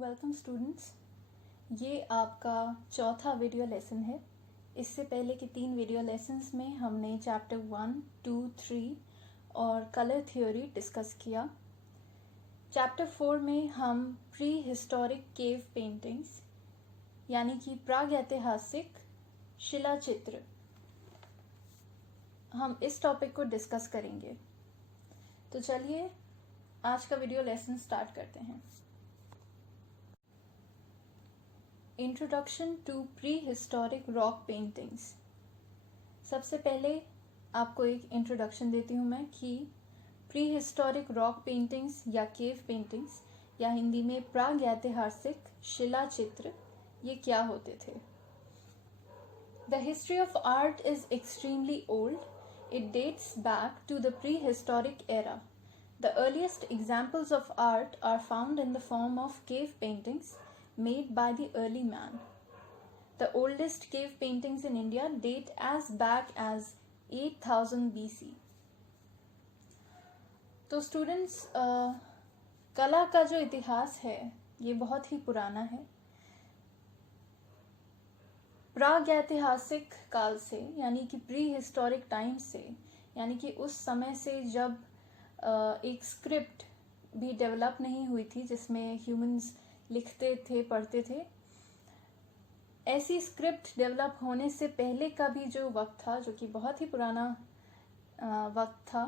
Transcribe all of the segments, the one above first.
Welcome students. ये आपका चौथा वीडियो लेसन है। इससे पहले के 3 वीडियो लेसन्स में हमने चैप्टर 1, 2, 3 और कलर थ्योरी डिस्कस किया। चैप्टर 4 में हम प्री हिस्टोरिक केव पेंटिंग्स यानी कि प्रागैतिहासिक शिला चित्र, हम इस टॉपिक को डिस्कस करेंगे। तो चलिए आज का वीडियो लेसन स्टार्ट करते हैं। Introduction to prehistoric rock paintings. सबसे पहले आपको एक इंट्रोडक्शन देती हूँ मैं कि प्री हिस्टोरिक रॉक पेंटिंग्स या केव पेंटिंग्स या हिंदी में प्रागैतिहासिक शिला चित्र ये क्या होते थे। The history of art is extremely old. It dates back to the prehistoric era. The earliest examples of art are found in the form of cave paintings made by the early man. The oldest cave paintings in India date as back as 8000 BC. तो students, कला का जो इतिहास है ये बहुत ही पुराना है। प्रागैतिहासिक काल से यानी कि प्री हिस्टोरिक टाइम से, यानी कि उस समय से जब एक स्क्रिप्ट भी डेवलप नहीं हुई थी जिसमें ह्यूमंस लिखते थे, पढ़ते थे, ऐसी स्क्रिप्ट डेवलप होने से पहले का भी जो वक्त था, जो कि बहुत ही पुराना वक्त था,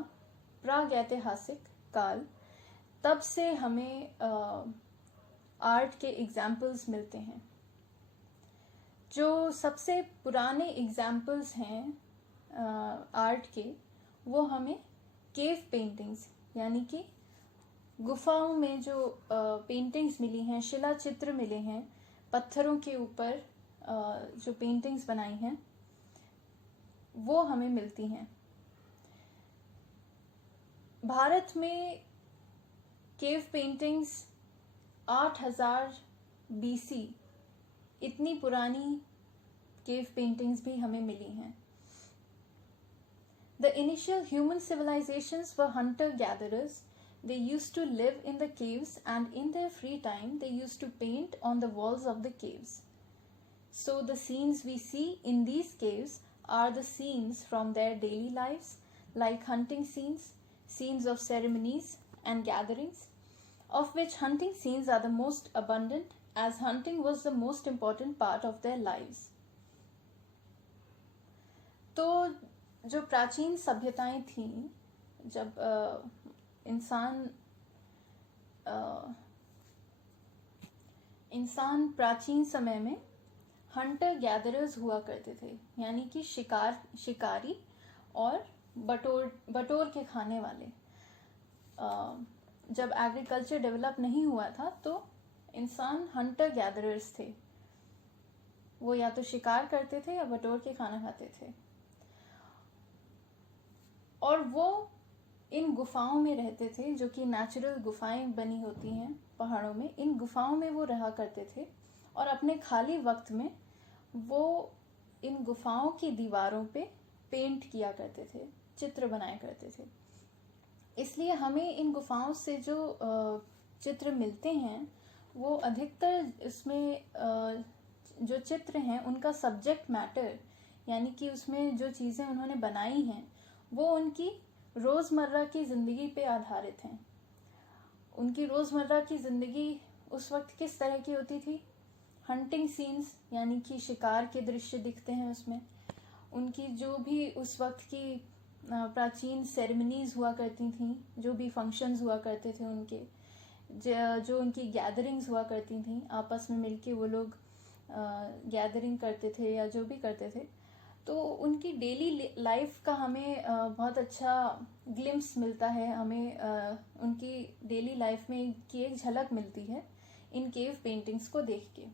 प्रागैतिहासिक काल, तब से हमें आर्ट के एग्जाम्पल्स मिलते हैं। जो सबसे पुराने एग्जाम्पल्स हैं आर्ट के, वो हमें केव पेंटिंग्स यानी कि गुफाओं में जो पेंटिंग्स मिली हैं, शिला चित्र मिले हैं, पत्थरों के ऊपर जो पेंटिंग्स बनाई हैं वो हमें मिलती हैं। भारत में केव पेंटिंग्स 8000 BC, इतनी पुरानी केव पेंटिंग्स भी हमें मिली हैं। The initial human civilizations were hunter-gatherers. They used to live in the caves and in their free time they used to paint on the walls of the caves. So the scenes we see in these caves are the scenes from their daily lives, like hunting scenes, scenes of ceremonies and gatherings, of which hunting scenes are the most abundant as hunting was the most important part of their lives. तो जो प्राचीन सभ्यताएं थीं, जब इंसान प्राचीन समय में Hunter gatherers हुआ करते थे, यानी कि शिकारी और बटोर के खाने वाले। जब एग्रीकल्चर डेवलप नहीं हुआ था तो इंसान हंटर गैदरर्स थे। वो या तो शिकार करते थे या बटोर के खाना खाते थे, और वो इन गुफाओं में रहते थे, जो कि नेचुरल गुफाएं बनी होती हैं पहाड़ों में। इन गुफाओं में वो रहा करते थे और अपने खाली वक्त में वो इन गुफाओं की दीवारों पे पेंट किया करते थे, चित्र बनाया करते थे। इसलिए हमें इन गुफाओं से जो चित्र मिलते हैं वो अधिकतर इसमें जो चित्र हैं उनका सब्जेक्ट मैटर, यानी कि उसमें जो चीज़ें उन्होंने बनाई हैं वो उनकी रोज़मर्रा की ज़िंदगी पे आधारित हैं। उनकी रोज़मर्रा की ज़िंदगी उस वक्त किस तरह की होती थी? हंटिंग सीन्स यानी कि शिकार के दृश्य दिखते हैं उसमें। उनकी जो भी उस वक्त की प्राचीन सेरेमनीज हुआ करती थी, जो भी फंक्शंस हुआ करते थे उनके, जो उनकी गैदरिंग्स हुआ करती थी, आपस में मिलके वो लोग गैदरिंग करते थे या जो भी करते थे, तो उनकी डेली लाइफ का हमें बहुत अच्छा ग्लिम्स मिलता है। हमें उनकी डेली लाइफ में की एक झलक मिलती है इन केव पेंटिंग्स को देख के।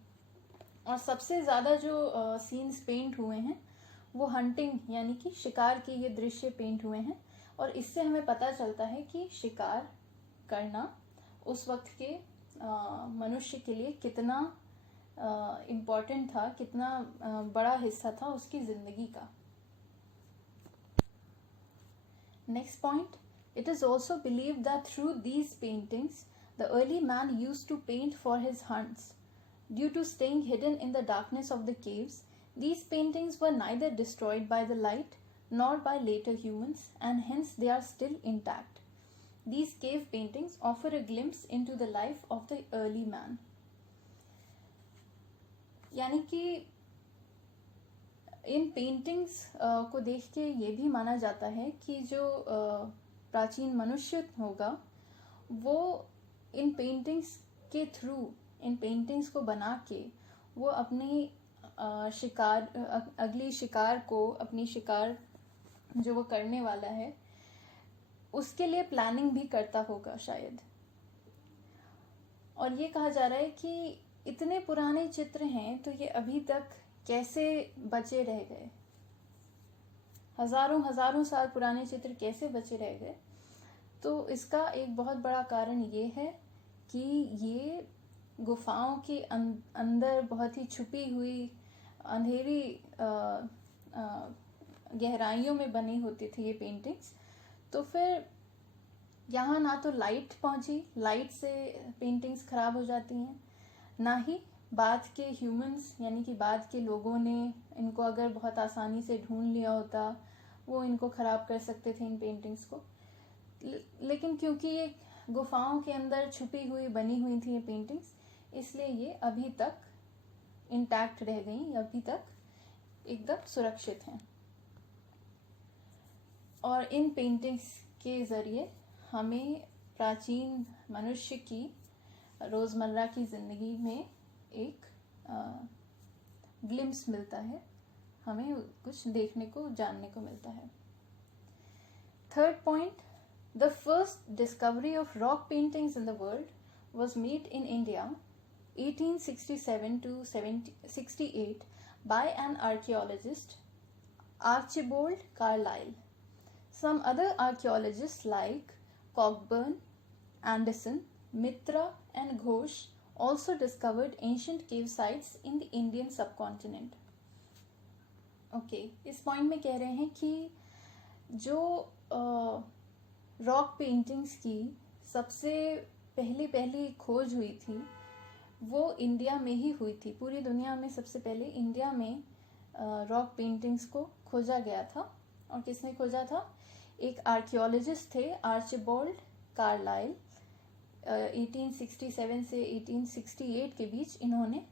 और सबसे ज़्यादा जो सीन्स पेंट हुए हैं वो हंटिंग यानी कि शिकार के ये दृश्य पेंट हुए हैं, और इससे हमें पता चलता है कि शिकार करना उस वक्त के मनुष्य के लिए कितना इम्पॉर्टेंट था, कितना बड़ा हिस्सा था उसकी ज़िंदगी का। Next point, it is also believed that through these paintings The early man used to paint for his hunts. Due to staying hidden in the darkness of the caves, these paintings were neither destroyed by the light nor by later humans, and hence they are still intact. These cave paintings offer a glimpse into the life of the early man. यानी कि इन paintings को देख के ये भी माना जाता है कि जो प्राचीन मनुष्य होगा वो इन पेंटिंग्स के थ्रू, इन पेंटिंग्स को बना के वो अपनी अगली शिकार को, अपनी शिकार जो वो करने वाला है उसके लिए प्लानिंग भी करता होगा शायद। और ये कहा जा रहा है कि इतने पुराने चित्र हैं तो ये अभी तक कैसे बचे रह गए, हजारों हजारों साल पुराने चित्र कैसे बचे रह गए। तो इसका एक बहुत बड़ा कारण ये है कि ये गुफाओं के अंदर बहुत ही छुपी हुई अंधेरी गहराइयों में बनी होती थी ये पेंटिंग्स। तो फिर यहाँ ना तो लाइट पहुँची, लाइट से पेंटिंग्स खराब हो जाती हैं, ना ही बाद के ह्यूमंस यानी कि बाद के लोगों ने इनको अगर बहुत आसानी से ढूंढ लिया होता वो इनको ख़राब कर सकते थे इन पेंटिंग्स को। लेकिन क्योंकि ये गुफाओं के अंदर छुपी हुई बनी हुई थी ये पेंटिंग्स, इसलिए ये अभी तक इंटैक्ट रह गई, अभी तक एकदम सुरक्षित हैं। और इन पेंटिंग्स के ज़रिए हमें प्राचीन मनुष्य की रोज़मर्रा की ज़िंदगी में एक ग्लिम्स मिलता है, हमें कुछ देखने को, जानने को मिलता है। Third point, the first discovery of rock paintings in the world was made in India 1867 to 68 by an archaeologist, Archibald Carlyle. Some other archaeologists like Cockburn, Anderson, Mitra and Ghosh also discovered ancient cave sites in the Indian subcontinent. Okay, इस point में कह रहे हैं कि जो rock paintings की सबसे पहली खोज हुई थी वो इंडिया में ही हुई थी। पूरी दुनिया में सबसे पहले इंडिया में रॉक पेंटिंग्स को खोजा गया था। और किसने खोजा था? एक आर्कियोलॉजिस्ट थे, आर्चिबाल्ड कार्लाइल। 1867 से 1868 के बीच इन्होंने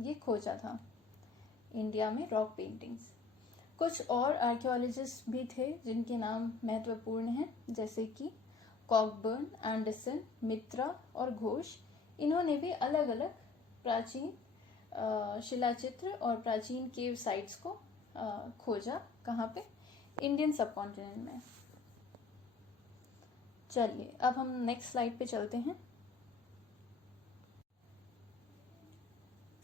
ये खोजा था इंडिया में रॉक पेंटिंग्स। कुछ और आर्कियोलॉजिस्ट भी थे जिनके नाम महत्वपूर्ण हैं, जैसे कि कॉकबर्न, एंडरसन, मित्रा और घोष। इन्होंने भी अलग अलग प्राचीन शिलाचित्र और प्राचीन केव साइट्स को खोजा। कहाँ पे? इंडियन सबकॉन्टिनेंट में। चलिए अब हम नेक्स्ट स्लाइड पे चलते हैं।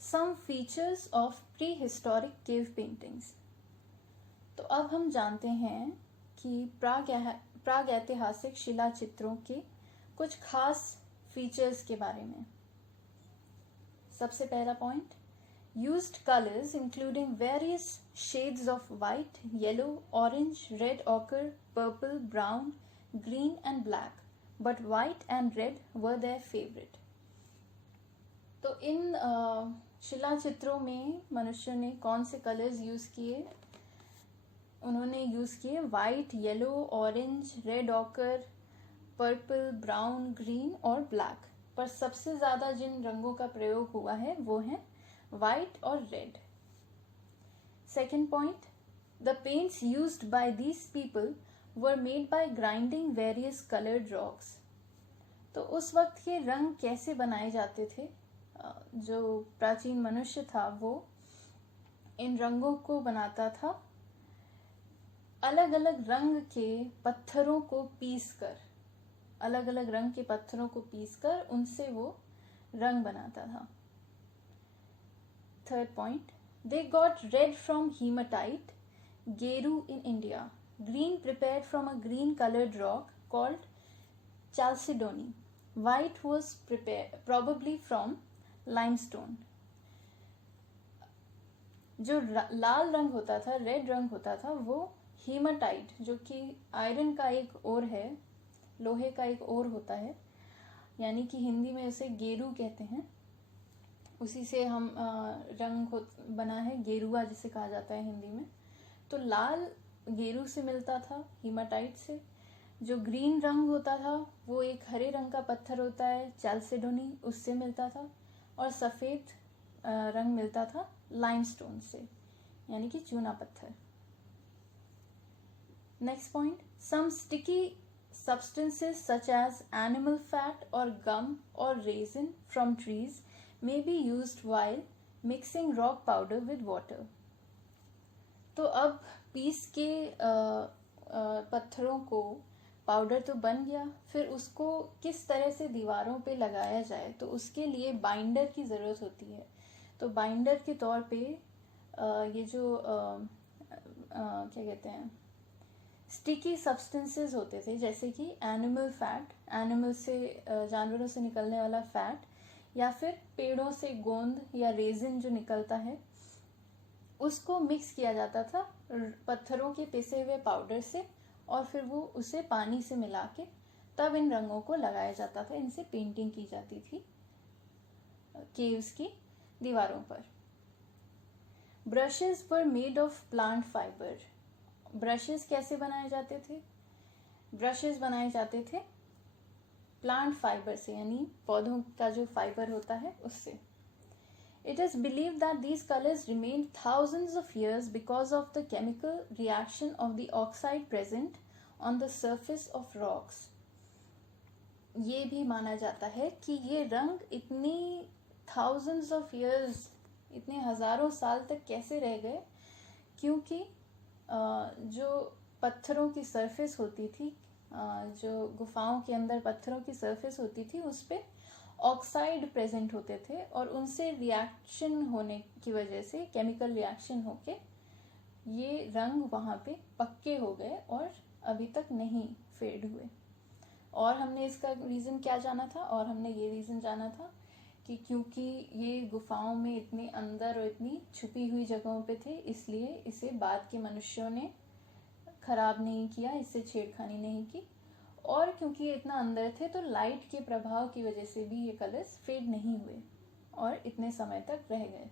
Some features of prehistoric cave paintings. तो अब हम जानते हैं कि प्रागैतिहासिक शिला चित्रों के कुछ खास फीचर्स के बारे में। सबसे पहला point, used colours including various shades of white, yellow, orange, red occur, purple, brown, green and black, but white and red were their favourite. तो इन शिला चित्रों में मनुष्य ने कौन से कलर्स यूज़ किए? उन्होंने यूज़ किए white, yellow, orange, red occur, purple, brown, green और ब्लैक। पर सबसे ज़्यादा जिन रंगों का प्रयोग हुआ है वो हैं वाइट और red. Second point, the paints used by these people were made by grinding various coloured rocks. तो उस वक्त के रंग कैसे बनाए जाते थे? जो प्राचीन मनुष्य था वो इन रंगों को बनाता था अलग अलग रंग के पत्थरों को पीसकर, अलग अलग रंग के पत्थरों को पीसकर उनसे वो रंग बनाता था। Third point, they got red from haematite, geru in India, green prepared from a green coloured rock called chalcedony, white was prepare probably from limestone. जो लाल रंग होता था, रेड रंग होता था, वो हीमाटाइट जो कि आयरन का एक ओर है, लोहे का एक ओर होता है, यानी कि हिंदी में उसे गेरू कहते हैं। उसी से हम रंग बना है, गेरुआ जिसे कहा जाता है हिंदी में। तो लाल गेरू से मिलता था, हीमाटाइट से। जो ग्रीन रंग होता था वो एक हरे रंग का पत्थर होता है, चैल्सेडोनी, उससे मिलता था। और सफ़ेद रंग मिलता था लाइमस्टोन से, यानी कि चूना पत्थर। Next point, some sticky substances such as animal fat or gum or resin from trees may be used while mixing rock powder with water. तो अब पीस के पत्थरों को पाउडर तो बन गया, फिर उसको किस तरह से दीवारों पे लगाया जाए, तो उसके लिए बाइंडर की ज़रूरत होती है। तो बाइंडर के तौर पे ये जो क्या कहते हैं, स्टिकी सब्सटेंसेस होते थे, जैसे कि एनिमल फैट, एनिमल से जानवरों से निकलने वाला फैट, या फिर पेड़ों से गोंद या रेजिन जो निकलता है, उसको मिक्स किया जाता था पत्थरों के पिसे हुए पाउडर से, और फिर वो उसे पानी से मिला के तब इन रंगों को लगाया जाता था। इनसे पेंटिंग की जाती थी केव्स की दीवारों पर। Brushes were made of plant fibre. Brushes कैसे बनाए जाते थे? ब्रशेस बनाए जाते थे प्लांट फाइबर से, यानी पौधों का जो फाइबर होता है उससे। It is believed that these colors remained thousands of years because of the chemical reaction of the oxide present on the surface of rocks. ये भी माना जाता है कि ये रंग इतनी thousands of years, इतने हजारों साल तक कैसे रह गए, क्योंकि जो पत्थरों की सरफेस होती थी, जो गुफाओं के अंदर पत्थरों की सरफेस होती थी, उस पर ऑक्साइड प्रेजेंट होते थे, और उनसे रिएक्शन होने की वजह से, केमिकल रिएक्शन होके ये रंग वहाँ पे पक्के हो गए और अभी तक नहीं फेड हुए। और हमने इसका रीज़न क्या जाना था? और हमने ये रीज़न जाना था कि क्योंकि ये गुफाओं में इतने अंदर और इतनी छुपी हुई जगहों पे थे, इसलिए इसे बाद के मनुष्यों ने खराब नहीं किया, इससे छेड़खानी नहीं की, और क्योंकि ये इतना अंदर थे तो लाइट के प्रभाव की वजह से भी ये कलर्स फेड नहीं हुए और इतने समय तक रह गए।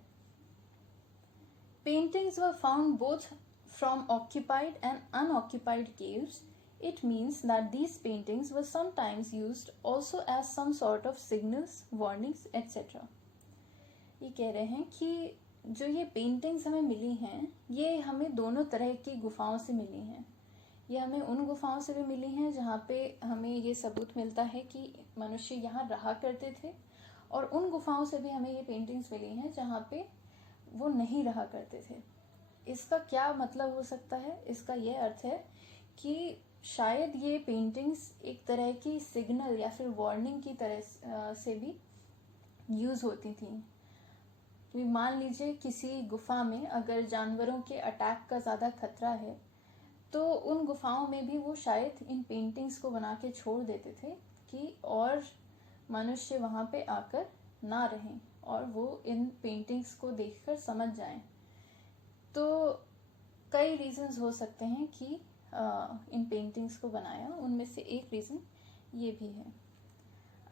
Paintings were found both from occupied and unoccupied caves. It means that these paintings were sometimes used also as some sort of signals, warnings, etc. ये कह रहे हैं कि जो ये पेंटिंग्स हमें मिली हैं, ये हमें दोनों तरह की गुफाओं से मिली हैं। ये हमें उन गुफाओं से भी मिली हैं जहाँ पे हमें ये सबूत मिलता है कि मनुष्य यहाँ रहा करते थे, और उन गुफाओं से भी हमें ये पेंटिंग्स मिली हैं जहाँ पे वो नहीं रहा करते थे। इसका क्या मतलब हो सकता है? इसका ये अर्थ है कि शायद ये पेंटिंग्स एक तरह की सिग्नल या फिर वार्निंग की तरह से भी यूज़ होती थी। मान लीजिए किसी गुफा में अगर जानवरों के अटैक का ज़्यादा खतरा है, तो उन गुफाओं में भी वो शायद इन पेंटिंग्स को बना के छोड़ देते थे कि और मनुष्य वहाँ पे आकर ना रहें और वो इन पेंटिंग्स को देखकर समझ जाएं। तो कई रीजंस हो सकते हैं कि इन पेंटिंग्स को बनाया, उनमें से एक रीज़न ये भी है।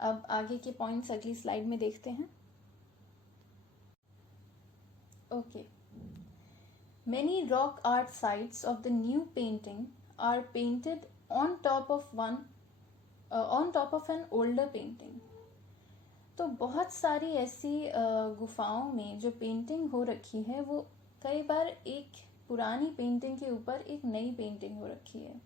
अब आगे के पॉइंट्स अगली स्लाइड में देखते हैं। Okay, Many rock art sites of the new painting are painted on top of an older painting. तो बहुत सारी ऐसी गुफाओं में जो पेंटिंग हो रखी है, वो कई बार एक पुरानी पेंटिंग के ऊपर एक नई पेंटिंग हो रखी है।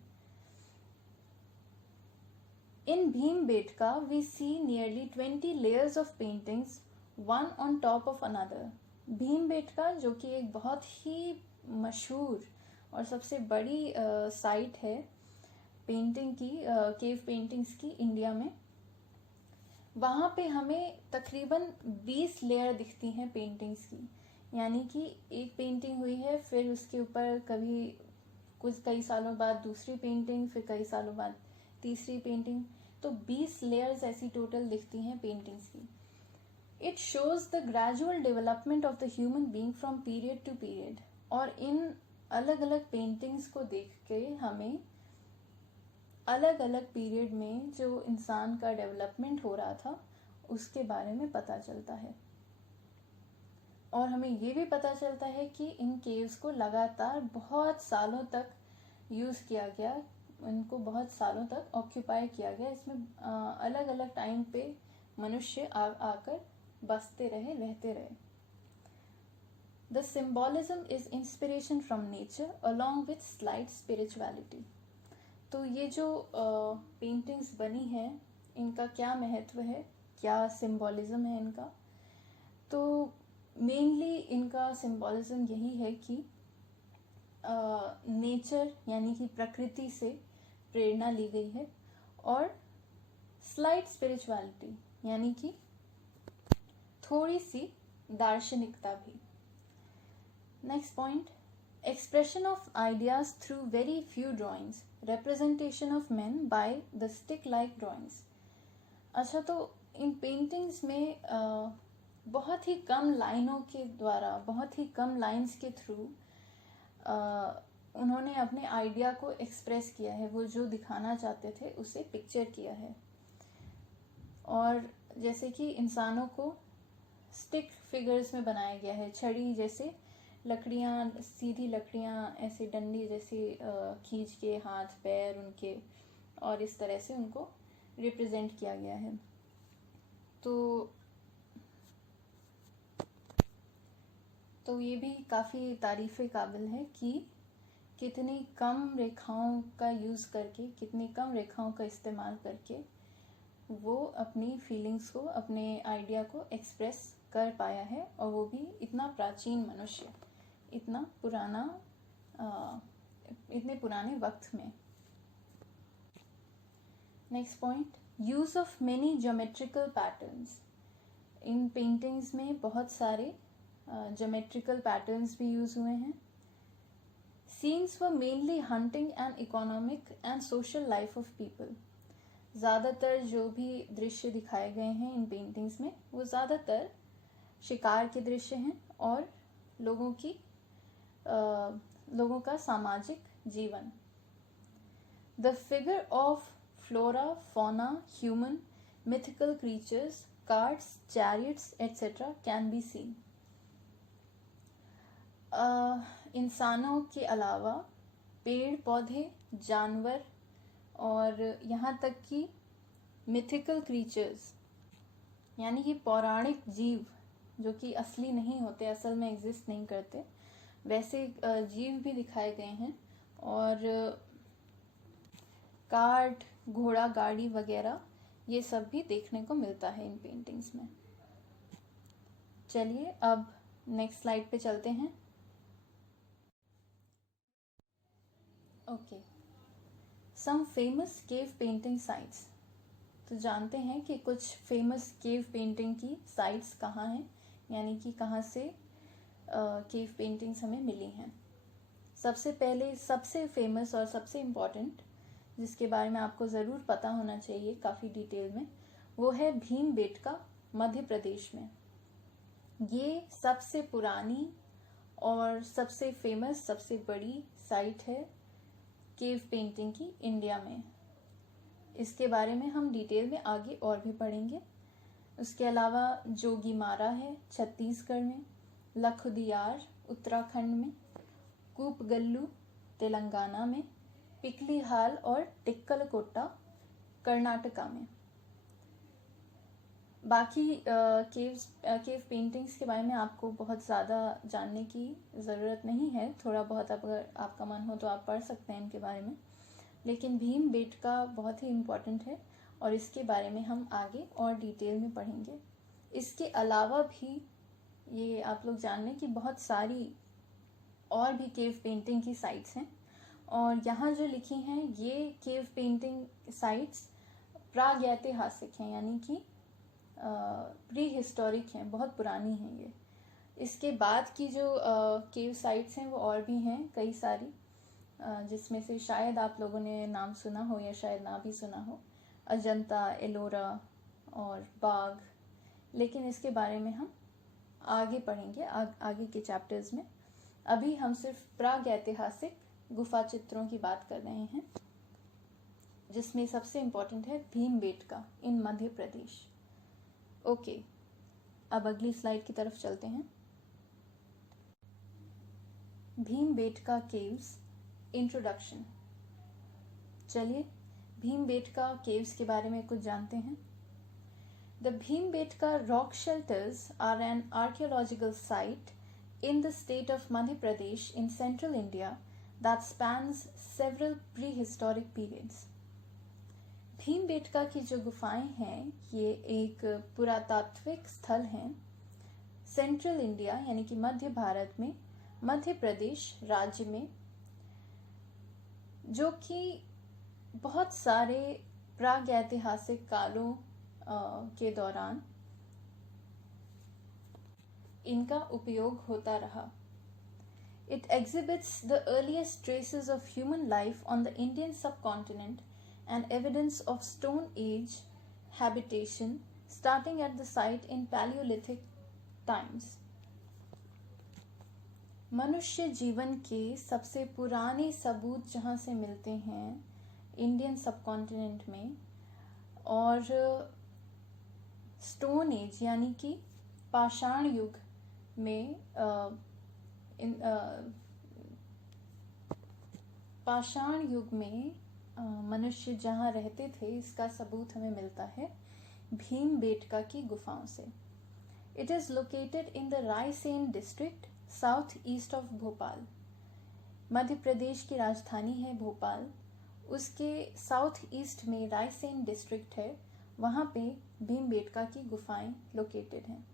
In Bhimbetka, we see nearly 20 layers of paintings, one on top of another. Bhimbetka, जो कि एक बहुत ही मशहूर और सबसे बड़ी साइट है पेंटिंग की, केव पेंटिंग्स की इंडिया में, वहाँ पे हमें तकरीबन 20 लेयर दिखती हैं पेंटिंग्स की। यानी कि एक पेंटिंग हुई है, फिर उसके ऊपर कई सालों बाद दूसरी पेंटिंग, फिर कई सालों बाद तीसरी पेंटिंग, तो 20 लेयर्स ऐसी टोटल दिखती हैं पेंटिंग्स की। It shows the gradual development of the human being from period to period. और इन अलग अलग पेंटिंग्स को देख के हमें अलग अलग पीरियड में जो इंसान का डेवलपमेंट हो रहा था उसके बारे में पता चलता है। और हमें ये भी पता चलता है कि इन केव्स को लगातार बहुत सालों तक यूज़ किया गया, इनको बहुत सालों तक ऑक्यूपाई किया गया। इसमें अलग अलग टाइम पे मनुष्य आकर बसते रहे, रहते रहे। The symbolism is inspiration from nature along with slight spirituality. तो ये जो पेंटिंग्स बनी हैं इनका क्या महत्व है, क्या सिम्बॉलिज्म है इनका? तो मेनली इनका सिम्बॉलिज्म यही है कि नेचर यानी कि प्रकृति से प्रेरणा ली गई है, और स्लाइट स्पिरिचुअलिटी यानी कि थोड़ी सी दार्शनिकता भी। Next point, expression of ideas through very few drawings, representation of man by the stick like drawings. अच्छा, तो इन पेंटिंग्स में बहुत ही कम लाइनों के द्वारा, बहुत ही कम लाइंस के थ्रू उन्होंने अपने आइडिया को एक्सप्रेस किया है, वो जो दिखाना चाहते थे उसे पिक्चर किया है। और जैसे कि इंसानों को स्टिक फिगर्स में बनाया गया है, छड़ी जैसे लकड़ियाँ, सीधी लकड़ियाँ ऐसे डंडी जैसे खींच के हाथ पैर उनके, और इस तरह से उनको रिप्रेजेंट किया गया है। तो ये भी काफ़ी तारीफ़ काबिल है कि कितनी कम रेखाओं का यूज़ करके, कितनी कम रेखाओं का इस्तेमाल करके वो अपनी फीलिंग्स को, अपने आइडिया को एक्सप्रेस कर पाया है, और वो भी इतना प्राचीन मनुष्य, इतना पुराना, इतने पुराने वक्त में। Next point, use of many geometrical patterns. In paintings में बहुत सारे ज्योमेट्रिकल पैटर्न्स भी यूज़ हुए हैं। Scenes were mainly hunting and economic and social life of people. ज़्यादातर जो भी दृश्य दिखाए गए हैं इन पेंटिंग्स में वो ज़्यादातर शिकार के दृश्य हैं और लोगों का सामाजिक जीवन। The figure of flora, fauna, human, mythical creatures, carts, chariots, etc. can be seen. इंसानों के अलावा पेड़ पौधे, जानवर और यहाँ तक कि मिथिकल क्रीचर्स यानी कि पौराणिक जीव जो कि असली नहीं होते, असल में एग्जिस्ट नहीं करते, वैसे जीव भी दिखाए गए हैं। और कार्ट, घोड़ा गाड़ी वगैरह ये सब भी देखने को मिलता है इन पेंटिंग्स में। चलिए अब नेक्स्ट स्लाइड पे चलते हैं। Okay, some famous cave painting sites. तो जानते हैं कि कुछ फेमस केव पेंटिंग की साइट्स कहाँ हैं, यानी कि कहाँ से केव पेंटिंग्स हमें मिली हैं। सबसे पहले, सबसे फेमस और सबसे इम्पॉर्टेंट, जिसके बारे में आपको ज़रूर पता होना चाहिए काफ़ी डिटेल में, वो है भीमबेटका, मध्य प्रदेश में। ये सबसे पुरानी और सबसे फेमस, सबसे बड़ी साइट है केव पेंटिंग की इंडिया में। इसके बारे में हम डिटेल में आगे और भी पढ़ेंगे। उसके अलावा जोगीमारा है छत्तीसगढ़ में, लखुदियार उत्तराखंड में, कूपगल्लू तेलंगाना में, पिकलीहाल और टिक्कलकोट्टा कर्नाटका में। बाकी केव पेंटिंग्स के बारे में आपको बहुत ज़्यादा जानने की ज़रूरत नहीं है, थोड़ा बहुत अगर आपका मन हो तो आप पढ़ सकते हैं इनके बारे में, लेकिन भीमबेटका बहुत ही इम्पोर्टेंट है और इसके बारे में हम आगे और डिटेल में पढ़ेंगे। इसके अलावा भी ये आप लोग जान लें कि बहुत सारी और भी केव पेंटिंग की साइट्स हैं, और यहाँ जो लिखी हैं ये केव पेंटिंग साइट्स प्रागैतिहासिक हैं, यानी कि प्री हिस्टोरिक हैं, बहुत पुरानी हैं ये। इसके बाद की जो केव साइट्स हैं वो और भी हैं कई सारी, जिसमें से शायद आप लोगों ने नाम सुना हो या शायद ना भी सुना हो, अजंता, एलोरा और बाघ। लेकिन इसके बारे में हम आगे पढ़ेंगे आगे के चैप्टर्स में। अभी हम सिर्फ प्रागैतिहासिक गुफा चित्रों की बात कर रहे हैं। जिसमें सबसे इम्पोर्टेंट है भीमबेटका इन मध्य प्रदेश। ओके, अब अगली स्लाइड की तरफ चलते हैं। Bhimbetka caves introduction. चलिए भीमबेटका केव्स के बारे में कुछ जानते हैं। The Bhimbetka rock shelters are an archaeological site in the state of Madhya Pradesh in central India that spans several prehistoric periods. Bhimbetka की जो गुफाएं हैं ये एक पुरातात्विक स्थल हैं सेंट्रल इंडिया यानी कि मध्य भारत में मध्य प्रदेश राज्य में, जो कि बहुत सारे प्रागैतिहासिक कालों के दौरान इनका उपयोग होता रहा। It exhibits the earliest traces of human life on the Indian subcontinent and evidence of Stone Age habitation starting at the site in Paleolithic times. मनुष्य जीवन के सबसे पुराने सबूत जहाँ से मिलते हैं इंडियन सबकॉन्टिनेंट में, और स्टोन एज यानी कि पाषाण युग में पाषाण युग में मनुष्य जहाँ रहते थे इसका सबूत हमें मिलता है भीमबेटका की गुफाओं से। It is located in the Raisen district south east of Bhopal. Madhya Pradesh की राजधानी है भोपाल, उसके साउथ ईस्ट में रायसेन डिस्ट्रिक्ट है, वहाँ पे भीमबेटका की गुफाएं लोकेटेड हैं।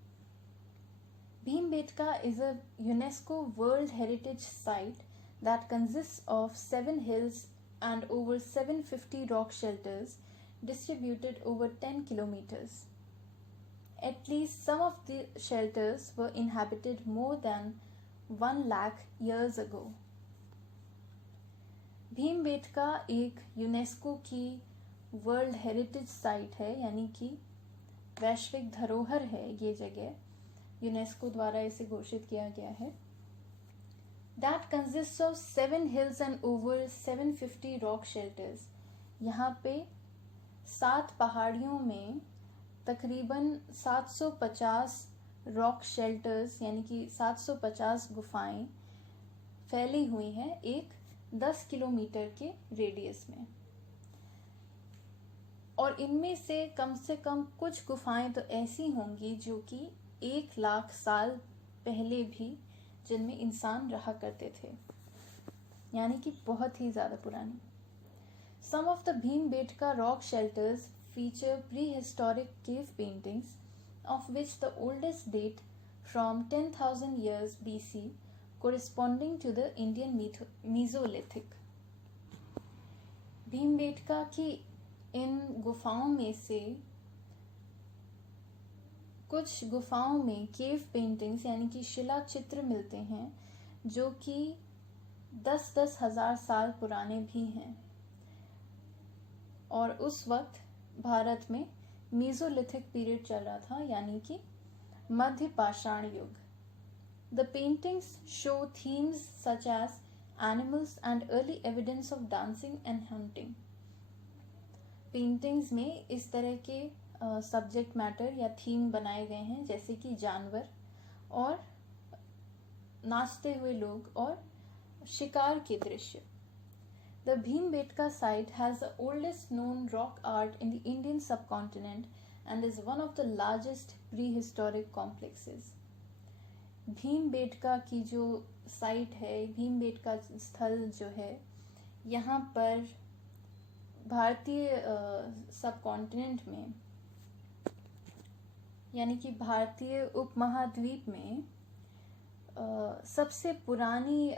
Bhimbetka is a UNESCO world heritage site that consist of 7 hills and over 750 rock shelters distributed over 10 kilometers. At least some of the shelters were inhabited more than 1 lakh years ago. Bhimbetka एक UNESCO की world heritage site है, यानी कि वैश्विक धरोहर है। ये जगह यूनेस्को द्वारा इसे घोषित किया गया है। That consists of 7 hills and over 750 rock shelters. यहाँ पे 7 पहाड़ियों में तकरीबन 750 रॉक शेल्टर्स यानी कि 750 गुफाएं फैली हुई हैं एक 10 किलोमीटर के रेडियस में, और इनमें से कम कुछ गुफाएं तो ऐसी होंगी जो कि 1 लाख साल पहले भी जिनमें इंसान रहा करते थे, यानी कि बहुत ही ज़्यादा पुरानी। Some of the Bhimbetka rock shelters feature prehistoric cave paintings, of which the oldest date from 10,000 years BC, corresponding to the Indian Mesolithic. Bhimbetka की इन गुफाओं में से कुछ गुफाओं में केव पेंटिंग्स यानी कि शिला चित्र मिलते हैं जो कि 10-10 हजार साल पुराने भी हैं, और उस वक्त भारत में मीजोलिथिक पीरियड चल रहा था, यानी कि मध्य पाषाण युग। The paintings show themes such as animals and early evidence of dancing and hunting. Paintings में इस तरह के सब्जेक्ट मैटर या थीम बनाए गए हैं जैसे कि जानवर और नाचते हुए लोग और शिकार के दृश्य। The Bhimbetka site has the oldest known rock art in the Indian subcontinent and is one of the largest prehistoric complexes. Bhimbetka की जो साइट है, भीमबेटका स्थल जो है, यहाँ पर भारतीय सबकॉन्टिनेंट में यानी कि भारतीय उपमहाद्वीप में सबसे पुरानी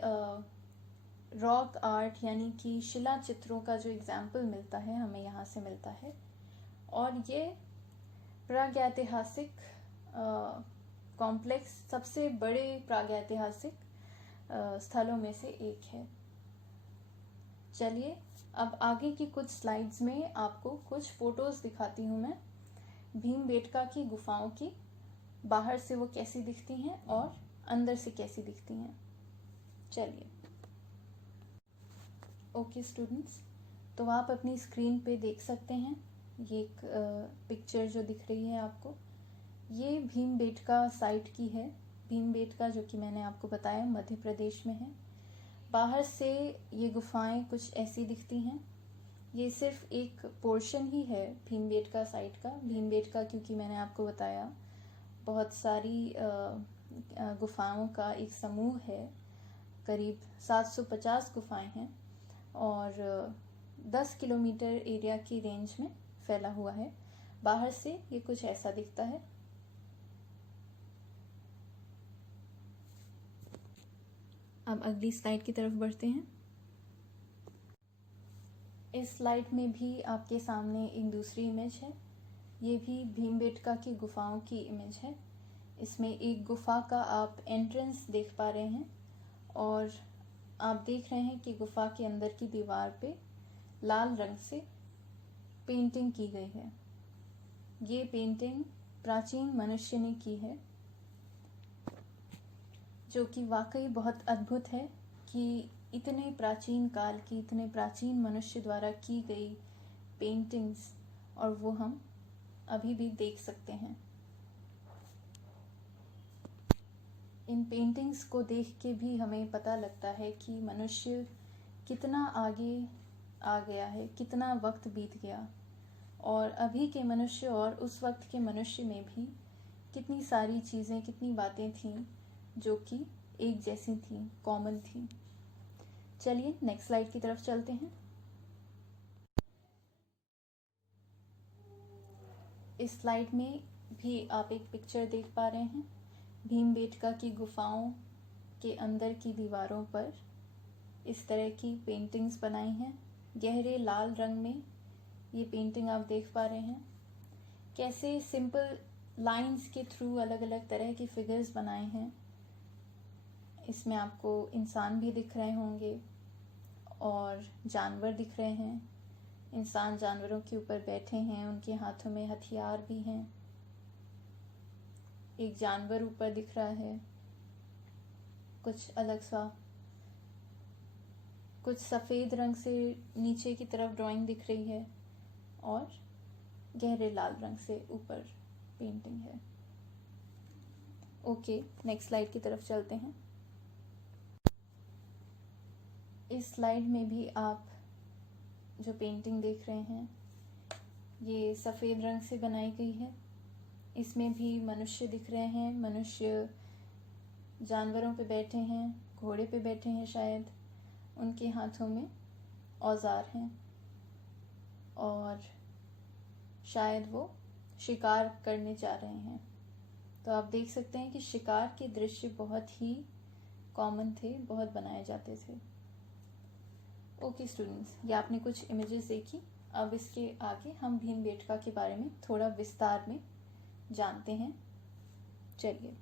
रॉक आर्ट यानी कि शिला चित्रों का जो एग्जाम्पल मिलता है हमें यहाँ से मिलता है, और ये प्रागैतिहासिक कॉम्प्लेक्स सबसे बड़े प्रागैतिहासिक स्थलों में से एक है। चलिए अब आगे की कुछ स्लाइड्स में आपको कुछ फोटोज दिखाती हूँ मैं भीमबेटका की गुफाओं की, बाहर से वो कैसी दिखती हैं और अंदर से कैसी दिखती हैं। चलिए ओके स्टूडेंट्स, तो आप अपनी स्क्रीन पे देख सकते हैं ये एक पिक्चर जो दिख रही है आपको, ये भीमबेटका साइट की है। भीमबेटका जो कि मैंने आपको बताया मध्य प्रदेश में है। बाहर से ये गुफाएं कुछ ऐसी दिखती हैं। ये सिर्फ एक पोर्शन ही है भीमबेटका साइट का। भीमबेटका क्योंकि मैंने आपको बताया बहुत सारी गुफाओं का एक समूह है, करीब 750 गुफाएं हैं और 10 किलोमीटर एरिया की रेंज में फैला हुआ है। बाहर से ये कुछ ऐसा दिखता है। अब अगली स्लाइड की तरफ बढ़ते हैं। इस स्लाइड में भी आपके सामने एक दूसरी इमेज है। ये भी भीमबेटका की गुफाओं की इमेज है। इसमें एक गुफा का आप एंट्रेंस देख पा रहे हैं और आप देख रहे हैं कि गुफा के अंदर की दीवार पे लाल रंग से पेंटिंग की गई है। ये पेंटिंग प्राचीन मनुष्य ने की है, जो कि वाकई बहुत अद्भुत है कि इतने प्राचीन काल की, इतने प्राचीन मनुष्य द्वारा की गई पेंटिंग्स और वो हम अभी भी देख सकते हैं। इन पेंटिंग्स को देख के भी हमें पता लगता है कि मनुष्य कितना आगे आ गया है, कितना वक्त बीत गया और अभी के मनुष्य और उस वक्त के मनुष्य में भी कितनी सारी चीज़ें, कितनी बातें थीं जो कि एक जैसी थीं, कॉमन थीं। चलिए नेक्स्ट स्लाइड की तरफ चलते हैं। इस स्लाइड में भी आप एक पिक्चर देख पा रहे हैं। भीमबेटका की गुफाओं के अंदर की दीवारों पर इस तरह की पेंटिंग्स बनाई हैं। गहरे लाल रंग में ये पेंटिंग आप देख पा रहे हैं। कैसे सिंपल लाइंस के थ्रू अलग अलग तरह के फिगर्स बनाए हैं। इसमें आपको इंसान भी दिख रहे होंगे और जानवर दिख रहे हैं। इंसान जानवरों के ऊपर बैठे हैं, उनके हाथों में हथियार भी हैं। एक जानवर ऊपर दिख रहा है, कुछ अलग सा, कुछ सफ़ेद रंग से नीचे की तरफ ड्राइंग दिख रही है और गहरे लाल रंग से ऊपर पेंटिंग है। ओके, नेक्स्ट स्लाइड की तरफ चलते हैं। इस स्लाइड में भी आप जो पेंटिंग देख रहे हैं ये सफ़ेद रंग से बनाई गई है। इसमें भी मनुष्य दिख रहे हैं। मनुष्य जानवरों पे बैठे हैं, घोड़े पे बैठे हैं शायद। उनके हाथों में औजार हैं और शायद वो शिकार करने जा रहे हैं। तो आप देख सकते हैं कि शिकार के दृश्य बहुत ही कॉमन थे, बहुत बनाए जाते थे। ओके स्टूडेंट्स, ये आपने कुछ इमेजेस देखी। अब इसके आगे हम भीमबेटका के बारे में थोड़ा विस्तार में जानते हैं। चलिए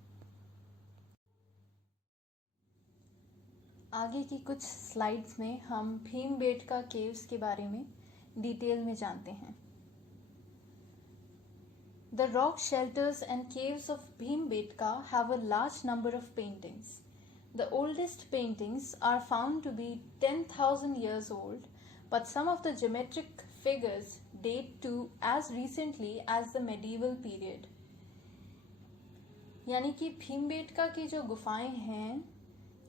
आगे की कुछ स्लाइड्स में हम भीमबेटका केव्स के बारे में डिटेल में जानते हैं। The rock shelters and caves of Bhimbetka have a large number of paintings. The oldest paintings are found to be 10,000 years old, but some of the geometric figures date to as recently as the medieval period. यानी कि भीमबेटका की जो गुफाएं हैं,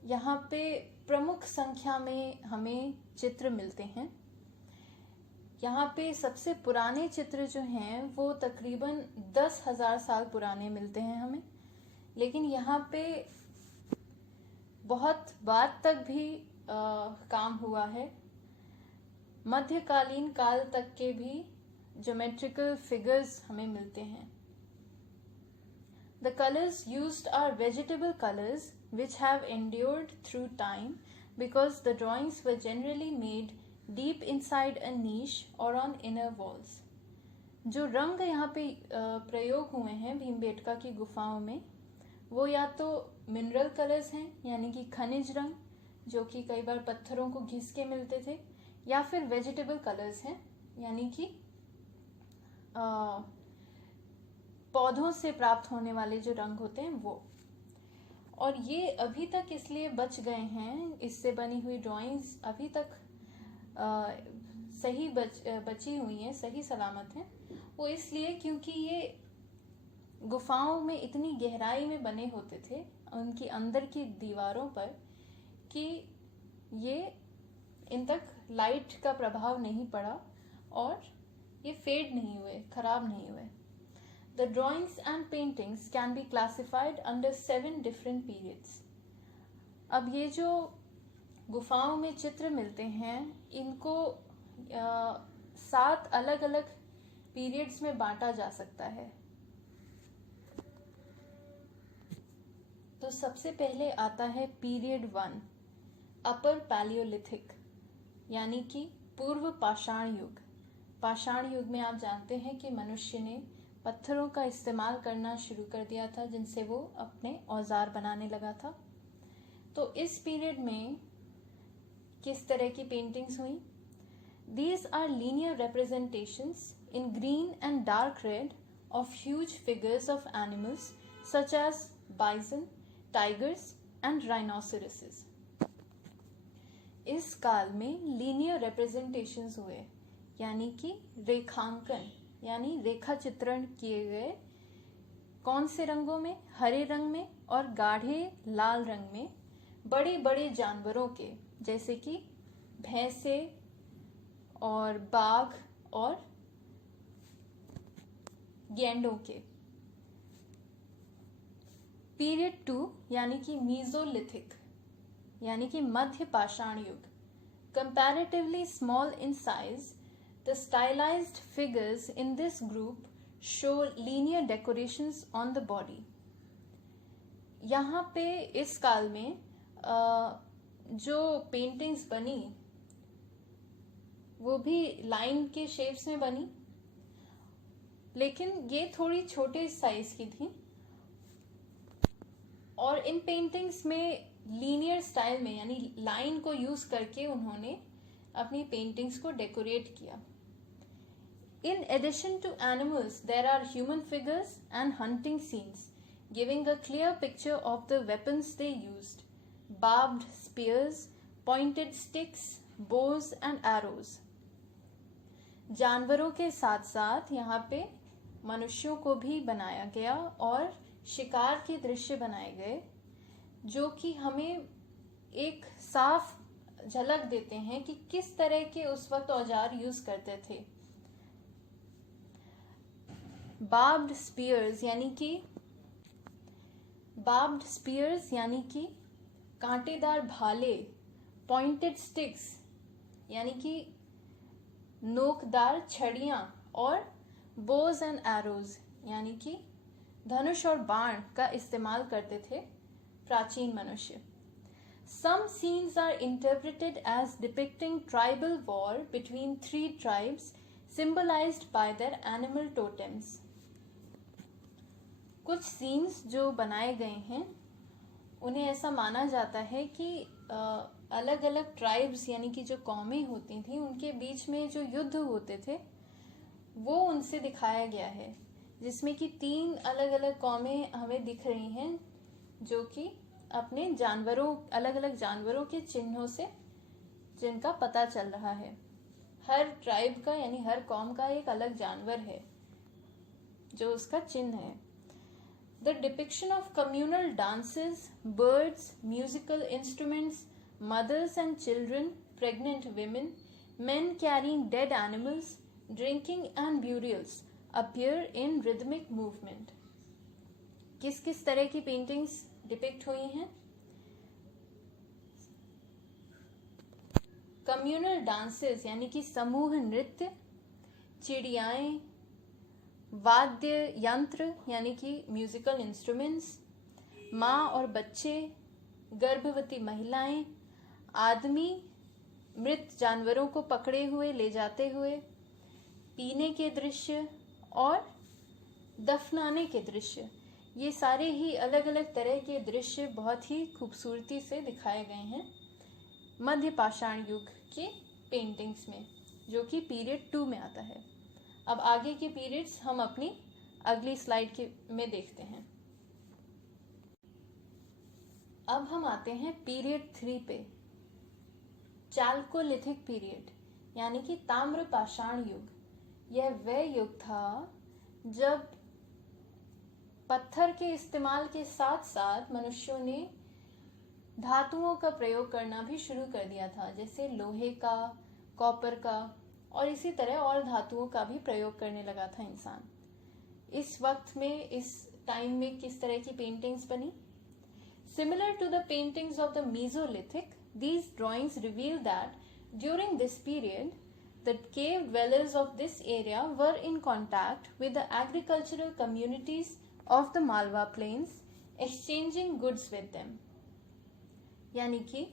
यहाँ पे प्रमुख संख्या में हमें चित्र मिलते हैं। यहाँ पे सबसे पुराने चित्र जो हैं वो तकरीबन 10,000 साल पुराने मिलते हैं हमें। लेकिन यहाँ पे बहुत बाद तक भी काम हुआ है। मध्यकालीन काल तक के भी ज्योमेट्रिकल फिगर्स हमें मिलते हैं। The colors used are vegetable colors which have endured through time because the drawings were generally made deep inside a niche or on inner walls. जो रंग यहाँ पे प्रयोग हुए हैं भीमबेटका की गुफाओं में, वो या तो मिनरल कलर्स हैं यानी कि खनिज रंग, जो कि कई बार पत्थरों को घिस के मिलते थे, या फिर वेजिटेबल कलर्स हैं यानी कि पौधों से प्राप्त होने वाले जो रंग होते हैं वो। और ये अभी तक इसलिए बच गए हैं, इससे बनी हुई ड्राइंग्स अभी तक सही बची हुई हैं, सही सलामत हैं, वो इसलिए क्योंकि ये गुफाओं में इतनी गहराई में बने होते थे उनकी अंदर की दीवारों पर कि ये इन तक लाइट का प्रभाव नहीं पड़ा और ये फेड नहीं हुए, खराब नहीं हुए। The drawings and paintings can be classified under 7 different periods. अब ये जो गुफाओं में चित्र मिलते हैं इनको 7 अलग अलग पीरियड्स में बांटा जा सकता है। तो सबसे पहले आता है पीरियड 1, अपर पैलियोलिथिक, यानी कि पूर्व पाषाण युग। पाषाण युग में आप जानते हैं कि मनुष्य ने पत्थरों का इस्तेमाल करना शुरू कर दिया था जिनसे वो अपने औजार बनाने लगा था। तो इस पीरियड में किस तरह की पेंटिंग्स हुई? These are linear representations in green and dark red of huge figures of animals such as bison, tigers and rhinoceroses. इस काल में लीनियर रिप्रेजेंटेशंस हुए, यानी कि रेखांकन यानी रेखा चित्रण किए गए। कौन से रंगों में? हरे रंग में और गाढ़े लाल रंग में बड़े बड़े जानवरों के, जैसे कि भैंसे और बाघ और गैंडों के। पीरियड 2 यानी कि मीजोलिथिक यानी कि मध्य पाषाण युग, comparatively small in size, the stylised figures in this group show linear decorations on the body. यहाँ पे इस काल में जो पेंटिंग्स बनी वो भी लाइन के शेप्स में बनी, लेकिन ये थोड़ी छोटे साइज की थी और इन पेंटिंग्स में लीनियर स्टाइल में यानी लाइन को यूज करके उन्होंने अपनी पेंटिंग्स को डेकोरेट किया। In addition to animals there are human figures and hunting scenes giving a clear picture of the weapons they used, barbed spears, pointed sticks, bows and arrows. जानवरों के साथ साथ यहाँ पे मनुष्यों को भी बनाया गया और शिकार के दृश्य बनाए गए जो कि हमें एक साफ झलक देते हैं कि किस तरह के उस वक्त औजार यूज करते थे। barbed spears यानी कि कांटेदार भाले, पॉइंटेड स्टिक्स यानी कि नोकदार छड़ियां और बोज एंड एरोज यानी कि धनुष और बाण का इस्तेमाल करते थे प्राचीन मनुष्य। Some scenes are interpreted as depicting tribal war between 3 tribes symbolized by their animal totems. कुछ सीन्स जो बनाए गए हैं उन्हें ऐसा माना जाता है कि अलग अलग ट्राइब्स यानी कि जो कौमें होती थी उनके बीच में जो युद्ध होते थे वो उनसे दिखाया गया है, जिसमें कि 3 अलग अलग कौमें हमें दिख रही हैं जो कि अपने अलग अलग जानवरों के चिन्हों से जिनका पता चल रहा है। हर ट्राइब का यानी हर कौम का एक अलग जानवर है जो उसका चिन्ह है। The depiction of communal dances, birds, musical instruments, mothers and children, pregnant women, men carrying dead animals, drinking and burials appear in rhythmic movement. किस किस तरह की पेंटिंग्स डिपिक्ट हुई हैं? कम्युनल डांसेस यानी कि समूह नृत्य, चिड़ियाएं, वाद्य यंत्र यानी कि म्यूजिकल इंस्ट्रूमेंट्स, माँ और बच्चे, गर्भवती महिलाएं, आदमी मृत जानवरों को पकड़े हुए ले जाते हुए, पीने के दृश्य और दफनाने के दृश्य, ये सारे ही अलग अलग तरह के दृश्य बहुत ही खूबसूरती से दिखाए गए हैं मध्य पाषाण युग के पेंटिंग्स में, जो कि पीरियड 2 में आता है। अब आगे के पीरियड्स हम अपनी अगली स्लाइड में देखते हैं। अब हम आते हैं पीरियड 3 पे, चाल्कोलिथिक पीरियड यानी कि ताम्र पाषाण युग। यह वह युग था जब पत्थर के इस्तेमाल के साथ साथ मनुष्यों ने धातुओं का प्रयोग करना भी शुरू कर दिया था, जैसे लोहे का, कॉपर का और इसी तरह और धातुओं का भी प्रयोग करने लगा था इंसान। इस वक्त में, इस टाइम में किस तरह की पेंटिंग्स बनी? Similar to the paintings of the Mesolithic, these drawings reveal that during this period, the cave dwellers of this area were in contact with the agricultural communities of the Malwa plains, exchanging goods with them. यानी कि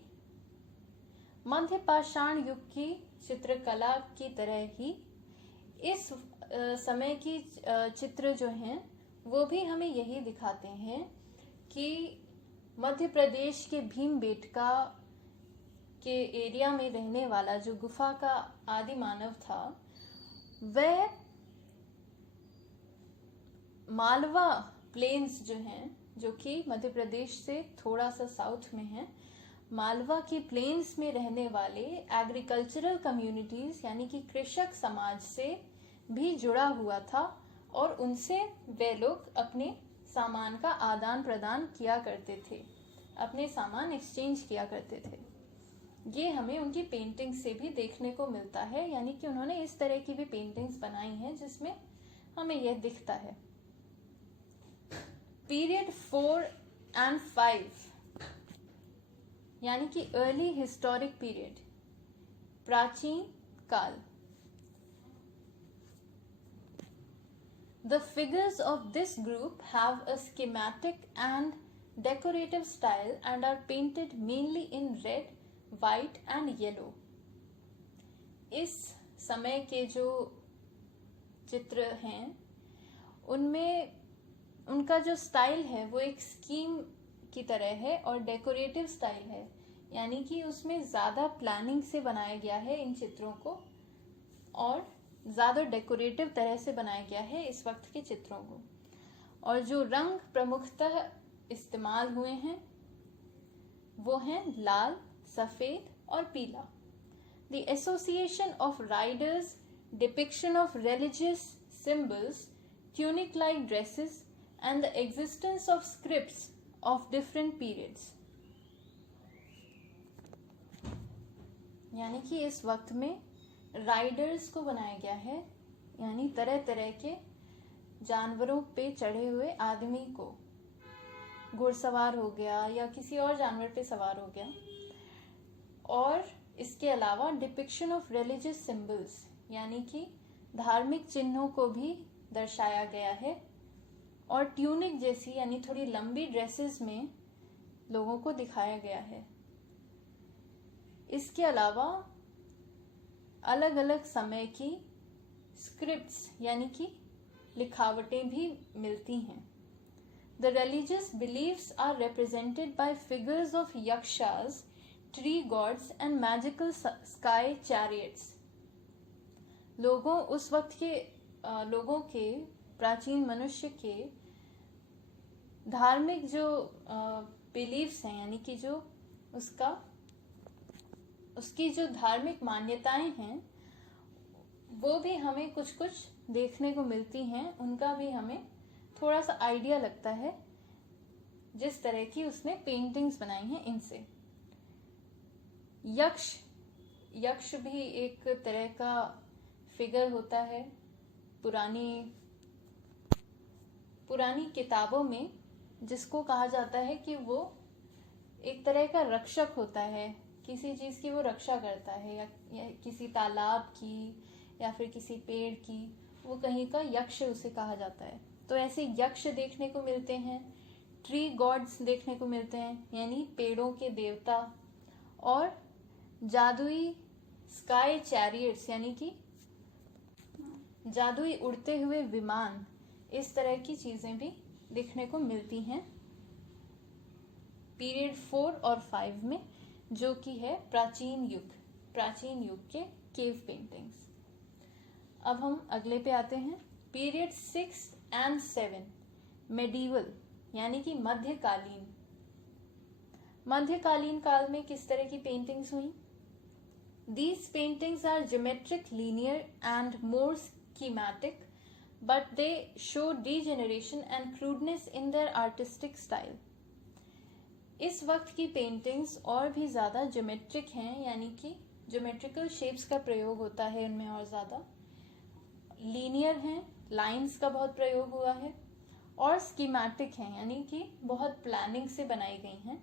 मध्य पाषाण युग की चित्रकला की तरह ही इस समय की चित्र जो हैं वो भी हमें यही दिखाते हैं कि मध्य प्रदेश के भीमबेटका के एरिया में रहने वाला जो गुफा का आदि मानव था, वह मालवा प्लेन्स जो हैं, जो कि मध्य प्रदेश से थोड़ा सा साउथ में है, मालवा की प्लेन्स में रहने वाले एग्रीकल्चरल कम्युनिटीज यानी कि कृषक समाज से भी जुड़ा हुआ था और उनसे वे लोग अपने सामान का आदान प्रदान किया करते थे, अपने सामान एक्सचेंज किया करते थे। ये हमें उनकी पेंटिंग से भी देखने को मिलता है, यानी कि उन्होंने इस तरह की भी पेंटिंग्स बनाई हैं जिसमें हमें यह दिखता है। पीरियड 4 and 5 यानी कि अर्ली हिस्टोरिक पीरियड, प्राचीन काल। The figures of this group have a schematic and decorative style and are painted mainly in red, white and yellow. इस समय के जो चित्र हैं उनमें उनका जो स्टाइल है वो एक स्कीम की तरह है और डेकोरेटिव स्टाइल है, यानी कि उसमें ज़्यादा प्लानिंग से बनाया गया है इन चित्रों को और ज़्यादा डेकोरेटिव तरह से बनाया गया है इस वक्त के चित्रों को। और जो रंग प्रमुखतः इस्तेमाल हुए हैं वो हैं लाल, सफ़ेद और पीला। The association of riders, depiction of religious symbols, tunic-like dresses and the existence of scripts of different periods। यानी कि इस वक्त में राइडर्स को बनाया गया है, यानी तरह तरह के जानवरों पे चढ़े हुए आदमी को, घुड़सवार हो गया या किसी और जानवर पे सवार हो गया। और इसके अलावा डिपिक्शन ऑफ रिलीजियस सिंबल्स यानी कि धार्मिक चिन्हों को भी दर्शाया गया है और ट्यूनिक जैसी यानी थोड़ी लंबी ड्रेसेस में लोगों को दिखाया गया है। इसके अलावा अलग अलग समय की स्क्रिप्ट्स यानी कि लिखावटें भी मिलती हैं। The religious beliefs are represented by figures of yakshas, tree gods and magical sky chariots। उस वक्त के लोगों के, प्राचीन मनुष्य के धार्मिक जो बिलीफ्स हैं यानी कि जो उसकी जो धार्मिक मान्यताएं हैं वो भी हमें कुछ कुछ देखने को मिलती हैं, उनका भी हमें थोड़ा सा आइडिया लगता है जिस तरह की उसने पेंटिंग्स बनाई हैं इनसे। यक्ष भी एक तरह का फिगर होता है। पुरानी किताबों में जिसको कहा जाता है कि वो एक तरह का रक्षक होता है, किसी चीज़ की वो रक्षा करता है या किसी तालाब की या फिर किसी पेड़ की, वो कहीं का यक्ष उसे कहा जाता है। तो ऐसे यक्ष देखने को मिलते हैं, ट्री गॉड्स देखने को मिलते हैं यानी पेड़ों के देवता, और जादुई स्काई चैरियट्स यानी कि जादुई उड़ते हुए विमान, इस तरह की चीज़ें भी देखने को मिलती हैं पीरियड 4 और 5 में, जो कि है प्राचीन युग के केव पेंटिंग्स। अब हम अगले पे आते हैं, पीरियड 6 and 7 मेडिवल यानी कि मध्यकालीन काल में किस तरह की पेंटिंग्स हुई? These paintings are geometric, linear, and more schematic, but they show degeneration and crudeness in their artistic style. इस वक्त की पेंटिंग्स और भी ज़्यादा ज्योमेट्रिक हैं, यानी कि ज्योमेट्रिकल शेप्स का प्रयोग होता है इनमें और ज़्यादा, लीनियर हैं, लाइंस का बहुत प्रयोग हुआ है, और स्कीमेटिक हैं, यानी कि बहुत प्लानिंग से बनाई गई हैं।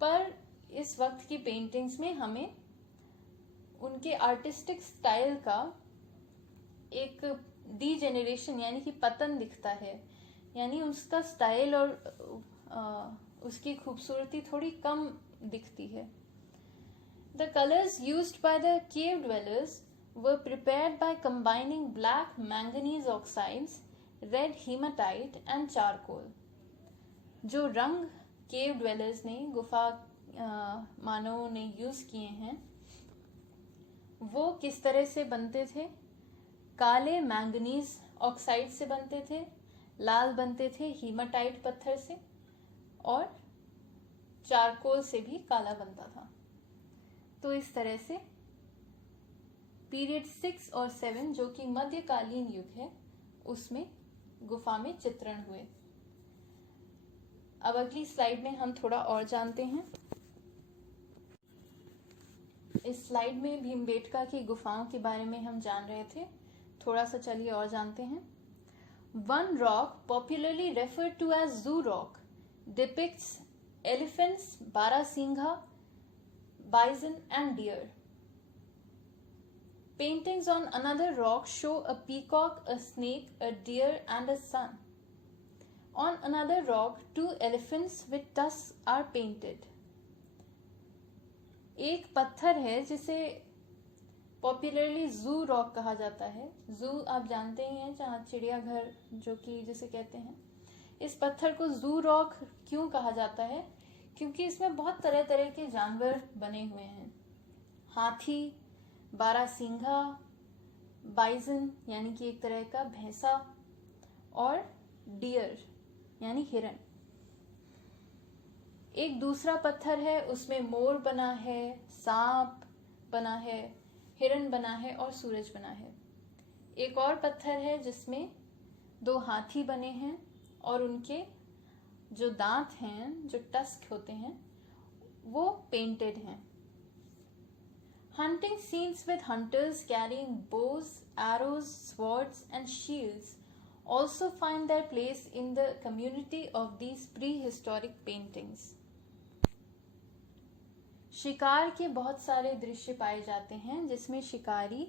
पर इस वक्त की पेंटिंग्स में हमें उनके आर्टिस्टिक स्टाइल का एक डीजेनरेशन यानी कि पतन दिखता है, यानी उसका स्टाइल और उसकी खूबसूरती थोड़ी कम दिखती है। The colors used by the cave dwellers were prepared by combining black manganese oxides, red hematite and charcoal. जो रंग केव ड्वेलर्स ने, गुफा मानवों ने यूज किए हैं, वो किस तरह से बनते थे? काले मैंगनीज ऑक्साइड से बनते थे, लाल बनते थे हीमाटाइट पत्थर से, और चारकोल से भी काला बनता था। तो इस तरह से पीरियड 6 और 7 जो कि मध्यकालीन युग है, उसमें गुफा में चित्रण हुए। अब अगली स्लाइड में हम थोड़ा और जानते हैं। इस स्लाइड में भीमबेटका की गुफाओं के बारे में हम जान रहे थे, थोड़ा सा चलिए और जानते हैं। One rock, popularly referred to as Zoo Rock, depicts elephants, barasingha, bison and deer. Paintings on another rock show a peacock, a snake, a deer and a sun. On another rock, 2 elephants with tusks are painted. एक पत्थर है जिसे popularly जू rock कहा जाता है। जू आप जानते ही हैं, जहाँ चिड़ियाघर जो कि जिसे कहते हैं। इस पत्थर को जू रॉक क्यों कहा जाता है? क्योंकि इसमें बहुत तरह तरह के जानवर बने हुए हैं। हाथी, बारासिंघा, बाइजन यानी कि एक तरह का भैंसा, और डियर यानी हिरन। एक दूसरा पत्थर है, उसमें मोर बना है, सांप बना है, हिरन बना है और सूरज बना है। एक और पत्थर है जिसमें 2 हाथी बने हैं और उनके जो दांत हैं, जो टस्क होते हैं, वो पेंटेड हैं। Hunting scenes with hunters carrying bows, arrows, swords and shields also find their place in the community of these prehistoric paintings. शिकार के बहुत सारे दृश्य पाए जाते हैं जिसमें शिकारी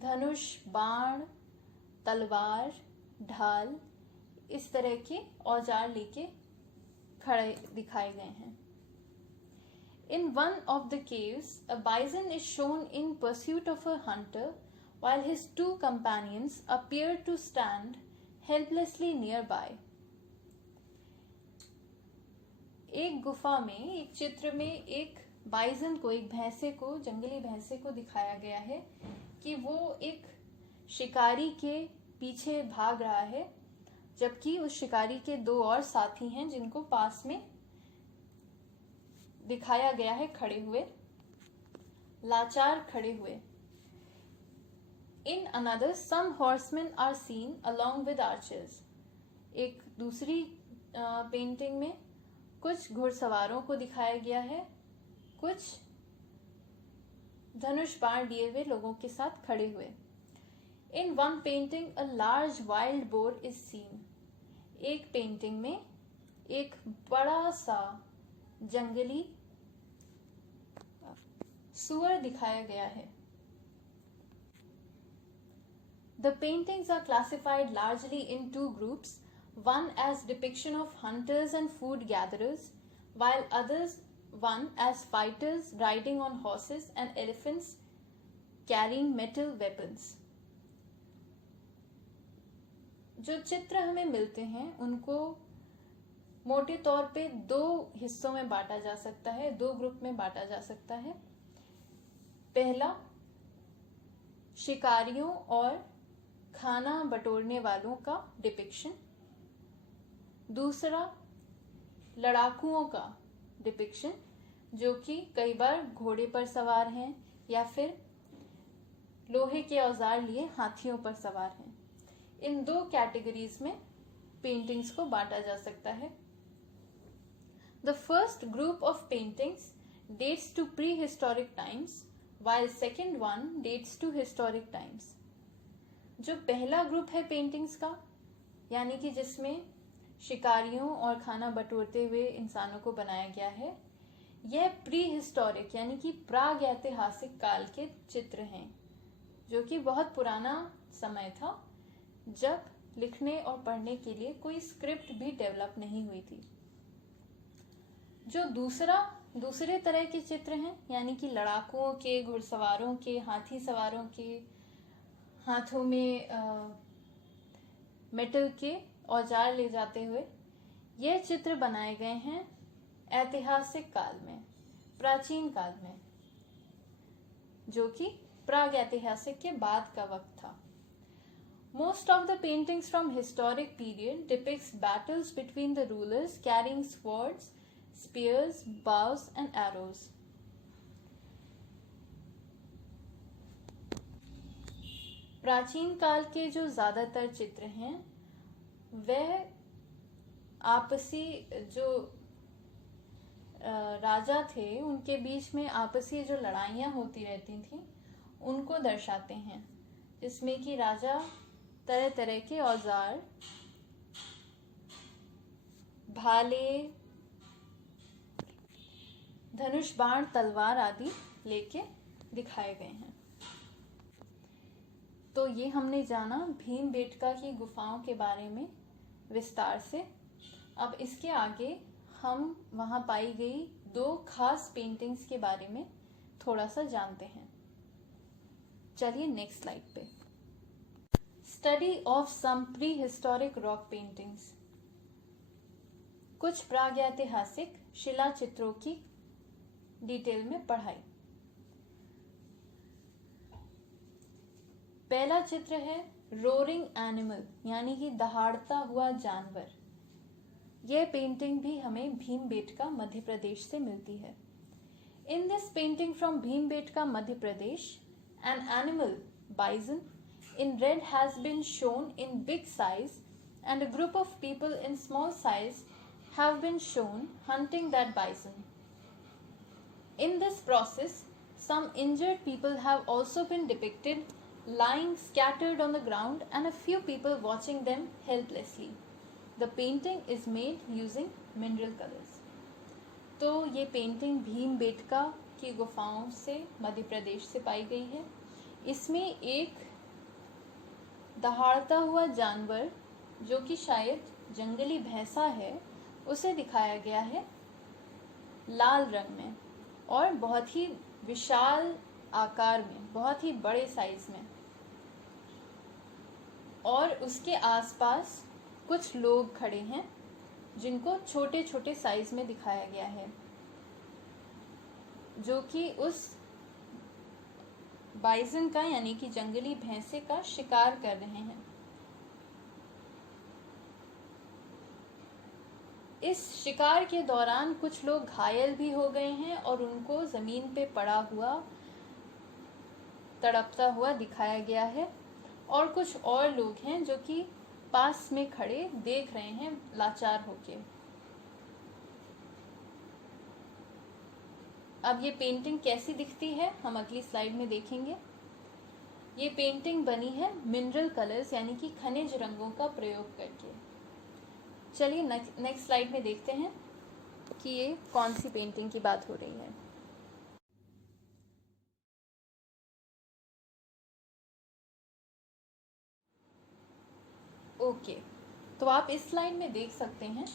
धनुष, बाण, तलवार, ढाल, इस तरह के औजार लेके खड़े दिखाए गए हैं। In one of the caves, a bison is shown in pursuit of a hunter, while his 2 companions appear to stand helplessly nearby. एक गुफा में, एक चित्र में एक बाइजन को, एक भैंसे को, जंगली भैंसे को दिखाया गया है कि वो एक शिकारी के पीछे भाग रहा है, जबकि उस शिकारी के 2 और साथी हैं जिनको पास में दिखाया गया है खड़े हुए, लाचार खड़े हुए। In another, some horsemen are seen along with archers. एक दूसरी पेंटिंग में कुछ घुड़सवारों को दिखाया गया है, कुछ धनुष बाण लिए हुए लोगों के साथ खड़े हुए। In one painting, a large wild boar is seen. एक पेंटिंग में एक बड़ा सा जंगली सुअर दिखाया गया है। The paintings are classified largely in 2 groups, one as depiction of hunters and food gatherers, while one as fighters riding on horses and elephants carrying metal weapons. जो चित्र हमें मिलते हैं उनको मोटे तौर पे 2 हिस्सों में बांटा जा सकता है, 2 ग्रुप में बांटा जा सकता है। पहला, शिकारियों और खाना बटोरने वालों का डिपिक्शन। दूसरा, लड़ाकुओं का डिपिक्शन जो कि कई बार घोड़े पर सवार हैं या फिर लोहे के औजार लिए हाथियों पर सवार हैं। इन दो कैटेगरीज में पेंटिंग्स को बांटा जा सकता है। The first group of paintings dates to prehistoric times while second one dates to historic times। जो पहला ग्रुप है पेंटिंग्स का, यानी कि जिसमें शिकारियों और खाना बटोरते हुए इंसानों को बनाया गया है, यह प्री हिस्टोरिक यानी कि प्राग ऐतिहासिक काल के चित्र हैं, जो कि बहुत पुराना समय था जब लिखने और पढ़ने के लिए कोई स्क्रिप्ट भी डेवलप नहीं हुई थी। जो दूसरे तरह के चित्र हैं, यानी कि लड़ाकुओं के, घुड़सवारों के, हाथी सवारों के हाथों में मेटल के औजार ले जाते हुए, यह चित्र बनाए गए हैं ऐतिहासिक काल में, प्राचीन काल में, जो कि प्राग ऐतिहासिक के बाद का वक्त था। Most of the paintings from historic period depicts battles between the rulers carrying swords, spears, bows and arrows। प्राचीन काल के जो ज्यादातर चित्र हैं वह आपसी जो राजा थे उनके बीच में आपसी जो लड़ाइयाँ होती रहती थी उनको दर्शाते हैं, जिसमें कि राजा तरह तरह के औजार, भाले, धनुष, बाण, तलवार आदि लेके दिखाए गए हैं। तो ये हमने जाना भीमबेटका की गुफाओं के बारे में विस्तार से। अब इसके आगे हम वहाँ पाई गई दो खास पेंटिंग्स के बारे में थोड़ा सा जानते हैं। चलिए नेक्स्ट स्लाइड पे। Study of some prehistoric rock paintings. कुछ प्रागैतिहासिक शिला चित्रों की डिटेल में पढ़ाई। पहला चित्र है रोरिंग एनिमल, यानी कि दहाड़ता हुआ जानवर। यह पेंटिंग भी हमें भीमबेटका मध्य प्रदेश से मिलती है। In this painting from Bhimbetka Madhya Pradesh, an animal, bison, in red has been shown in big size and a group of people in small size have been shown hunting that bison. In this process, some injured people have also been depicted lying scattered on the ground and a few people watching them helplessly. The painting is made using mineral colors. तो ये painting Bhimbetka की गुफाओं से मध्य प्रदेश से पाई गई है। इसमें एक दहाड़ता हुआ जानवर, जो कि शायद जंगली भैंसा है, उसे दिखाया गया है लाल रंग में और बहुत ही विशाल आकार में, बहुत ही बड़े साइज में। और उसके आसपास कुछ लोग खड़े हैं जिनको छोटे छोटे साइज में दिखाया गया है, जो कि उस बाइजन का यानी कि जंगली भैंसे का शिकार कर रहे हैं। इस शिकार के दौरान कुछ लोग घायल भी हो गए हैं और उनको जमीन पे पड़ा हुआ तड़पता हुआ दिखाया गया है, और कुछ और लोग हैं जो कि पास में खड़े देख रहे हैं लाचार होके। अब ये पेंटिंग कैसी दिखती है हम अगली स्लाइड में देखेंगे। ये पेंटिंग बनी है मिनरल कलर्स यानी कि खनिज रंगों का प्रयोग करके। चलिए नेक्स्ट स्लाइड में देखते हैं कि ये कौन सी पेंटिंग की बात हो रही है। ओके, तो आप इस स्लाइड में देख सकते हैं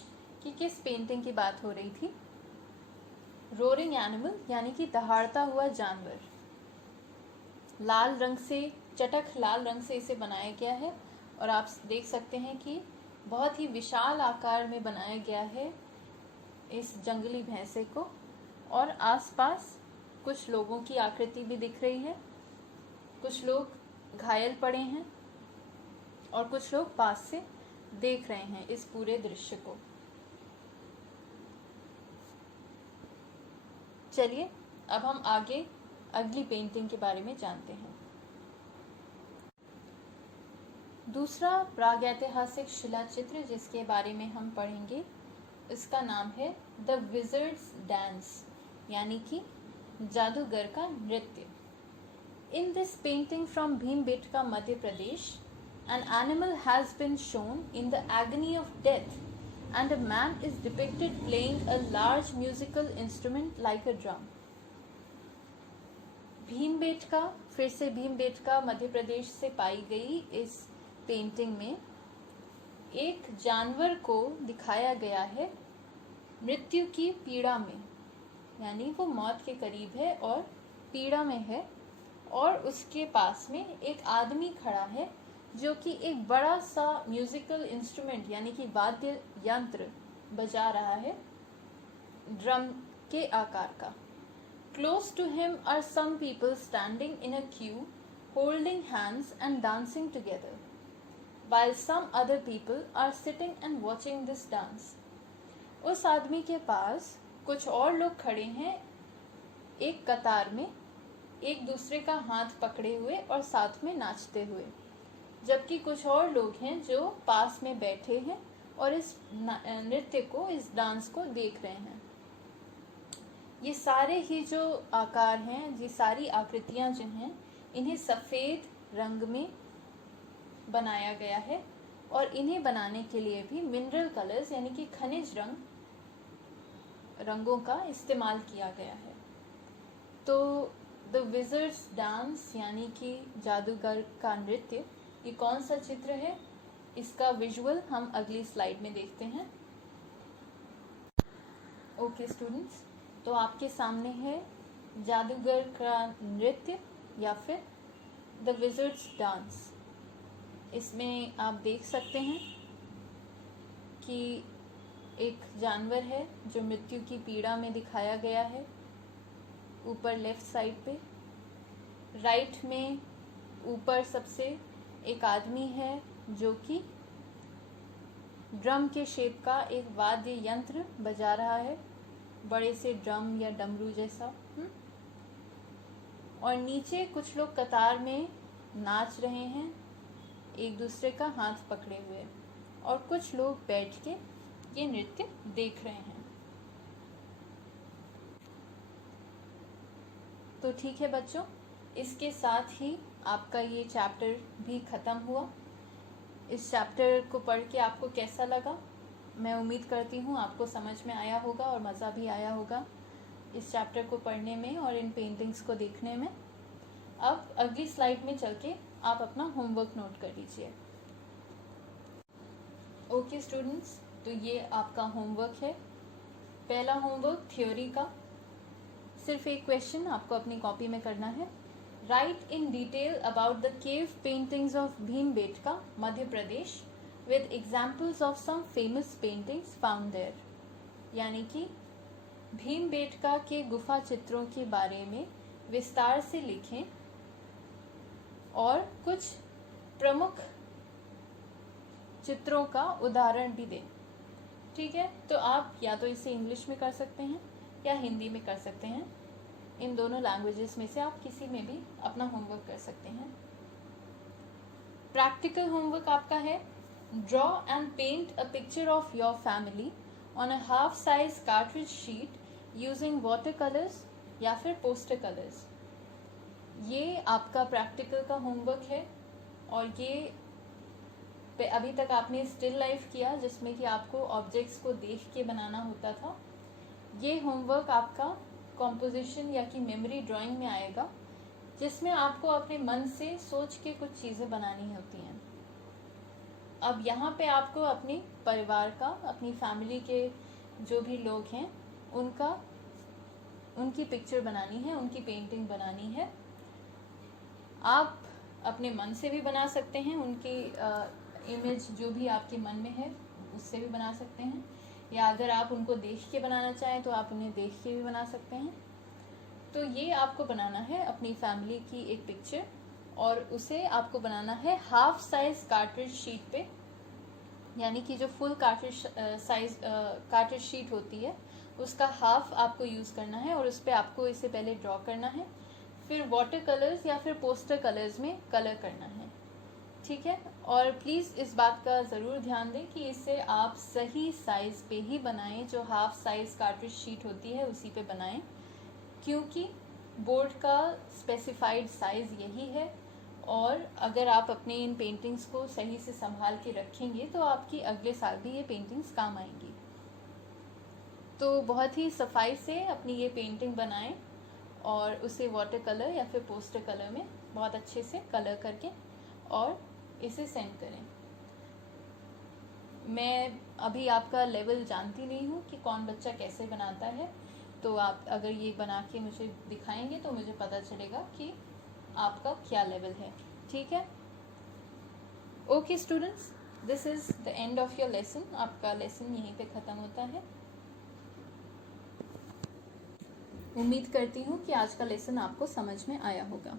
कि किस पेंटिंग की बात हो रही थी। रोरिंग एनिमल यानी कि दहाड़ता हुआ जानवर, लाल रंग से, चटक लाल रंग से इसे बनाया गया है और आप देख सकते हैं कि बहुत ही विशाल आकार में बनाया गया है इस जंगली भैंसे को, और आसपास कुछ लोगों की आकृति भी दिख रही है। कुछ लोग घायल पड़े हैं और कुछ लोग पास से देख रहे हैं इस पूरे दृश्य को। चलिए अब हम आगे अगली पेंटिंग के बारे में जानते हैं। दूसरा प्रागैतिहासिक शिलाचित्र जिसके बारे में हम पढ़ेंगे, इसका नाम है द विजर्ड्स डांस, यानी कि जादूगर का नृत्य। In this painting from Bhimbetka, Madhya Pradesh, an animal has been shown in the agony of death and a man is depicted playing a large musical instrument like a drum. Bhimbetka, फिर से भीमबेटका मध्य प्रदेश से पाई गई इस पेंटिंग में एक जानवर को दिखाया गया है मृत्यु की पीड़ा में, यानी वो मौत के करीब है और पीड़ा में है, और उसके पास में एक आदमी खड़ा है जो कि एक बड़ा सा म्यूजिकल इंस्ट्रूमेंट यानी कि वाद्य यंत्र बजा रहा है, ड्रम के आकार का। Close to him are some people standing in a queue, holding hands and dancing together, while some other people are sitting and watching this dance. उस आदमी के पास कुछ और लोग खड़े हैं एक कतार में, एक दूसरे का हाथ पकड़े हुए और साथ में नाचते हुए, जबकि कुछ और लोग हैं जो पास में बैठे हैं और इस नृत्य को, इस डांस को देख रहे हैं। ये सारे ही जो आकार हैं, ये सारी आकृतियां जो हैं, इन्हें सफ़ेद रंग में बनाया गया है और इन्हें बनाने के लिए भी मिनरल कलर्स यानी कि खनिज रंगों का इस्तेमाल किया गया है। तो द विजर्ड्स डांस यानी कि जादूगर का नृत्य, ये कौन सा चित्र है, इसका विजुअल हम अगली स्लाइड में देखते हैं। ओके स्टूडेंट्स, तो आपके सामने है जादूगर का नृत्य या फिर द विजर्ड्स डांस। इसमें आप देख सकते हैं कि एक जानवर है जो मृत्यु की पीड़ा में दिखाया गया है, ऊपर लेफ्ट साइड पे। राइट में ऊपर सबसे एक आदमी है जो कि ड्रम के शेप का एक वाद्य यंत्र बजा रहा है, बड़े से ड्रम या डमरू जैसा। और नीचे कुछ लोग कतार में नाच रहे हैं एक दूसरे का हाथ पकड़े हुए, और कुछ लोग बैठ के ये नृत्य देख रहे हैं। तो ठीक है बच्चों, इसके साथ ही आपका ये चैप्टर भी ख़त्म हुआ। इस चैप्टर को पढ़ के आपको कैसा लगा? मैं उम्मीद करती हूँ आपको समझ में आया होगा और मज़ा भी आया होगा इस चैप्टर को पढ़ने में और इन पेंटिंग्स को देखने में। अब अगली स्लाइड में चल के आप अपना होमवर्क नोट कर लीजिए। ओके स्टूडेंट्स, तो ये आपका होमवर्क है। पहला होमवर्क थ्योरी का, सिर्फ एक क्वेश्चन आपको अपनी कॉपी में करना है। Right in detail about the cave paintings of Bhimbetka, Madhya Pradesh, with examples of some famous paintings found there। यानी कि भीमबेटका के गुफा चित्रों के बारे में विस्तार से लिखें और कुछ प्रमुख चित्रों का उदाहरण भी दें। ठीक है, तो आप या तो इसे इंग्लिश में कर सकते हैं या हिंदी में कर सकते हैं। इन दोनों लैंग्वेजेस में से आप किसी में भी अपना होमवर्क कर सकते हैं। प्रैक्टिकल होमवर्क आपका है, draw and paint a picture of your family on a half size cartridge sheet using watercolors या फिर पोस्टर कलर्स। ये आपका प्रैक्टिकल का होमवर्क है और ये अभी तक आपने स्टिल लाइफ किया जिसमें कि आपको ऑब्जेक्ट्स को देख के बनाना होता था। ये होमवर्क आपका कॉम्पोजिशन या कि मेमोरी ड्राइंग में आएगा, जिसमें आपको अपने मन से सोच के कुछ चीज़ें बनानी होती हैं। अब यहाँ पे आपको अपने परिवार का, अपनी फैमिली के जो भी लोग हैं उनकी पिक्चर बनानी है, उनकी पेंटिंग बनानी है। आप अपने मन से भी बना सकते हैं, उनकी इमेज जो भी आपके मन में है उससे भी बना सकते हैं, या अगर आप उनको देख के बनाना चाहें तो आप उन्हें देख के भी बना सकते हैं। तो ये आपको बनाना है अपनी फैमिली की एक पिक्चर, और उसे आपको बनाना है हाफ साइज कार्ट्रिज शीट पे, यानी कि जो full cartridge size cartridge sheet होती है उसका हाफ आपको यूज़ करना है और उस पर आपको इसे पहले ड्रॉ करना है, फिर वाटर कलर्स या फिर पोस्टर कलर्स में कलर करना है, ठीक है। और प्लीज़ इस बात का ज़रूर ध्यान दें कि इसे आप सही साइज़ पे ही बनाएं, जो हाफ साइज़ कार्ट्रिज शीट होती है उसी पे बनाएं, क्योंकि बोर्ड का स्पेसिफाइड साइज़ यही है। और अगर आप अपने इन पेंटिंग्स को सही से संभाल के रखेंगे तो आपकी अगले साल भी ये पेंटिंग्स काम आएंगी। तो बहुत ही सफाई से अपनी ये पेंटिंग बनाएं और उसे वाटर कलर या फिर पोस्टर कलर में बहुत अच्छे से कलर करके और इसे सेंड करें। मैं अभी आपका लेवल जानती नहीं हूँ कि कौन बच्चा कैसे बनाता है, तो आप अगर ये बना के मुझे दिखाएंगे तो मुझे पता चलेगा कि आपका क्या लेवल है, ठीक है। Okay students, this is the end of your lesson. आपका लेसन यहीं पे ख़त्म होता है। उम्मीद करती हूँ कि आज का लेसन आपको समझ में आया होगा।